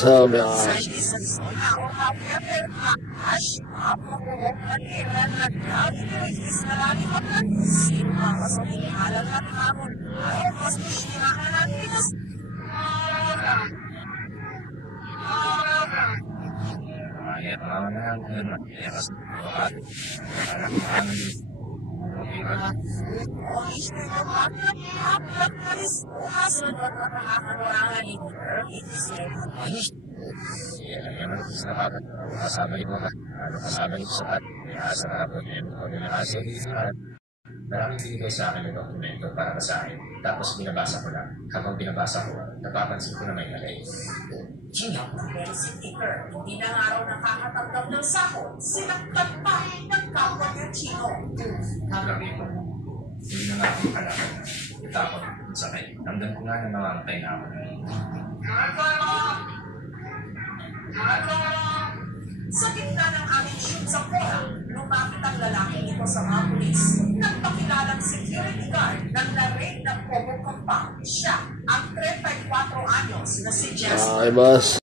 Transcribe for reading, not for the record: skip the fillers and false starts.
sabi nga. Maraming binigay sa akin ng dokumento para basahin. Tapos binabasa ko lang. Habang binabasa ko, napapansin ko na may mali. Gino, pero si Tinker, hindi na nga raw nakakatanggap ng sahod, sinaktan pa ng kapwa niya Chino. Grabe ko. Hindi na nga akong kalaban. Itakot, sakay. Ramdam ko nga na mamamatay na ako. Sa gitna ng aming shoot sa Pora, lumapit ang lalaking ito sa mga pulis. Nagpakilalang security guard ng laring ng Pogo Compound. Siya, ang 34 anyos na si Jessica. Ay, boss.